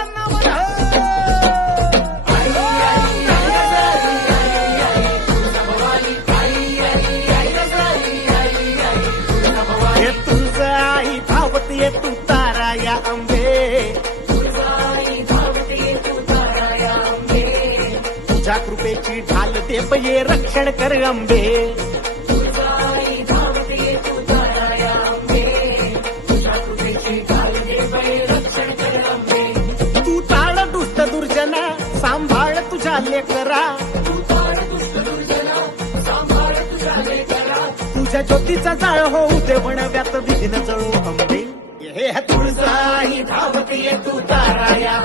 त्यांना म्हणा. हे तुझं आई धावत ये तू तारा या अंबे, तुझ्या कृपेची ढाल दे ये रक्षण कर अंबे. तू ताळ दुष्ट दुर्जना सांभाळ तुझ्या लेकरा, तुझ्या ज्योतीचा जाळ होऊ दे बनव्यात विघ्न जळू अंबे. हे तुळजाई धावत ये तू तारा या